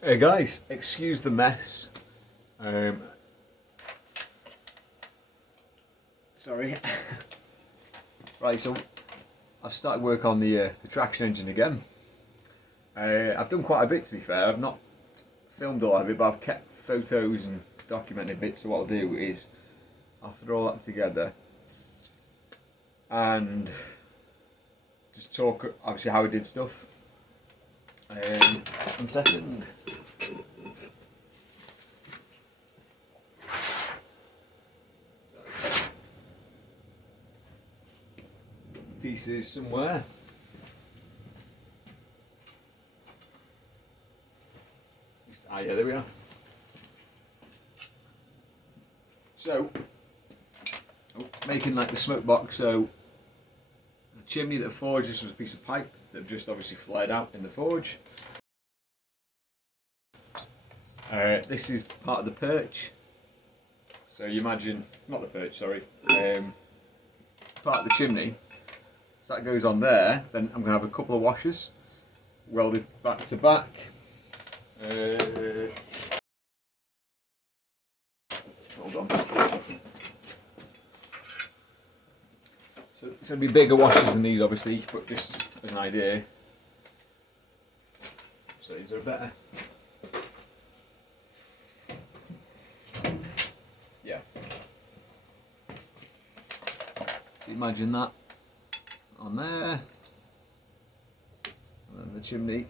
Hey guys, excuse the mess. Um, Sorry. Right, so I've started work on the traction engine again. I've done quite a bit, to be fair. I've not filmed a lot of it, but I've kept photos and documented bits. So what I'll do is I'll throw all that together and just talk obviously how I did stuff. One second. Pieces somewhere. Ah, yeah, there we are. So, making like the smoke box. So, the chimney that forged, this was a piece of pipe that just obviously flared out in the forge. This is part of the perch. So you imagine, not the perch, sorry, part of the chimney. So that goes on there. Then I'm going to have a couple of washers welded back to back. Hold on. So it's going to be bigger washers than these, obviously, but just as an idea. So these are better. Yeah. So imagine that on there, and then the chimney.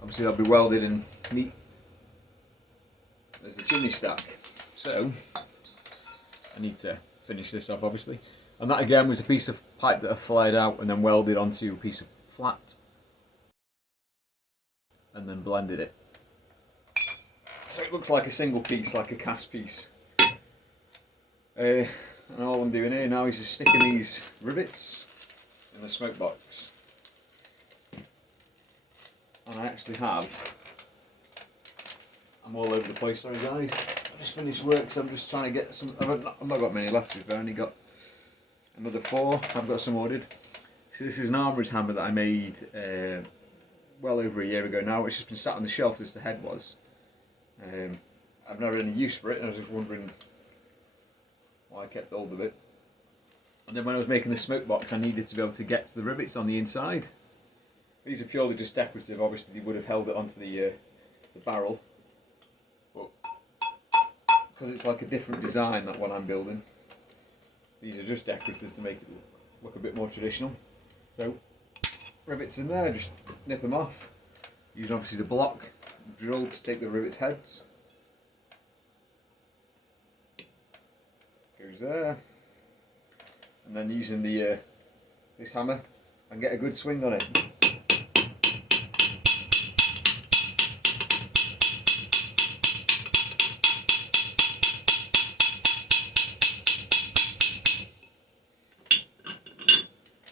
Obviously that'll be welded in neat. There's the chimney stack. So I need to finish this off, obviously. And that again was a piece of pipe that I flared out and then welded onto a piece of flat and then blended it. So it looks like a single piece, like a cast piece. And all I'm doing here now is just sticking these rivets in the smoke box. And I actually have, I'm all over the place, sorry guys. I just finished work, so I'm just trying to get some, I've not got many left, I've only got another 4, I've got some ordered. So this is an armourer's hammer that I made well over a year ago now. It's just been sat on the shelf as the head was. I've never had any use for it, and I was just wondering why I kept hold of it. And then when I was making the smoke box, I needed to be able to get to the rivets on the inside. These are purely just decorative. Obviously, they would have held it onto the barrel, but because it's like a different design, that one I'm building, these are just decorative to make it look a bit more traditional. So rivets in there, just nip them off. Using obviously the block drill to take the rivets heads. Goes there, and then using the this hammer, I can get a good swing on it.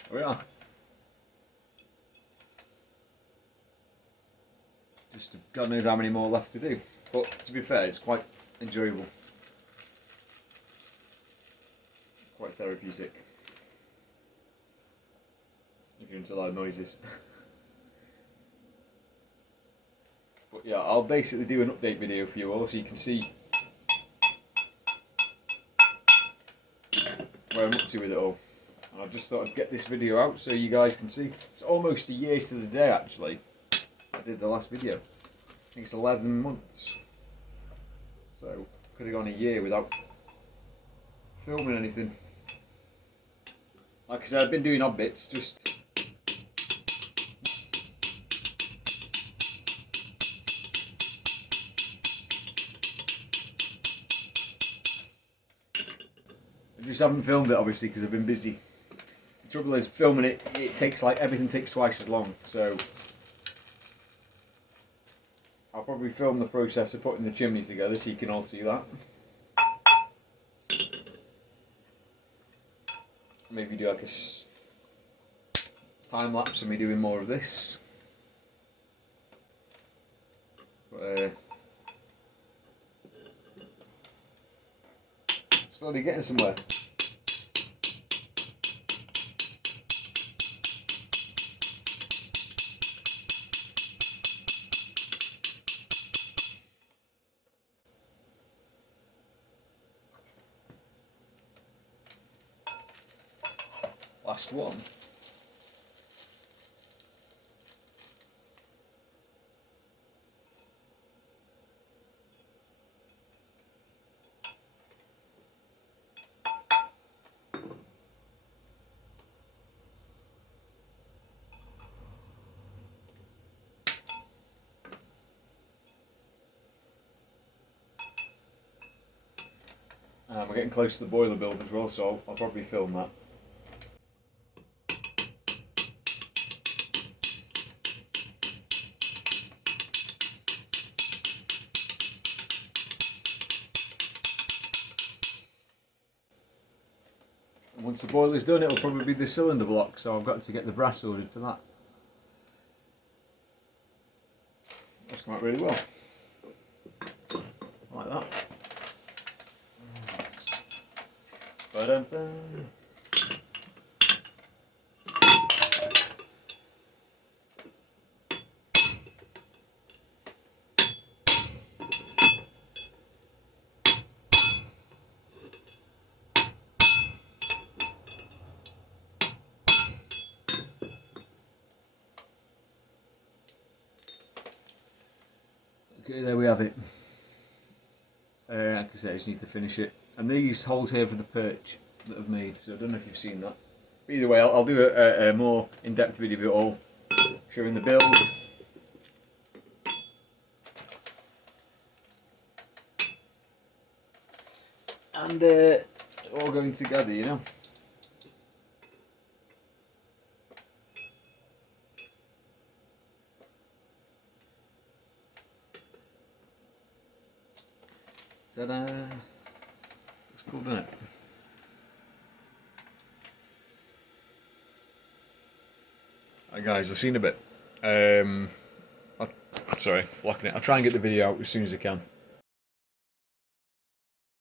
There we are. Just God knows how many more left to do. But to be fair, it's quite enjoyable. Quite therapeutic. If you're into loud noises. But yeah, I'll basically do an update video for you all so you can see where I'm up to with it all. And I just thought I'd get this video out so you guys can see. It's almost a year to the day actually. I did the last video. I think it's 11 months. So could have gone a year without filming anything. Like I said, I've been doing odd bits, just I just haven't filmed it obviously because I've been busy. The trouble is filming it, it takes like everything takes twice as long, so I'll probably film the process of putting the chimney together so you can all see that. Maybe do like a time lapse of me doing more of this. But, slowly getting somewhere. last one. We're getting close to the boiler build as well, so I'll probably film that. And once the boiler's done, it'll probably be the cylinder block, so I've got to get the brass ordered for that. That's come out really well. Like that. Ba-dum-bum. Okay, there we have it. Like I said, I just need to finish it. And these holes here for the perch that I've made, so I don't know if you've seen that. But either way, I'll do a more in-depth video of it all, showing the build. And all going together, you know. Ta-da! Looks cool, doesn't it? Alright guys, I've seen a bit. Sorry, blocking it. I'll try and get the video out as soon as I can.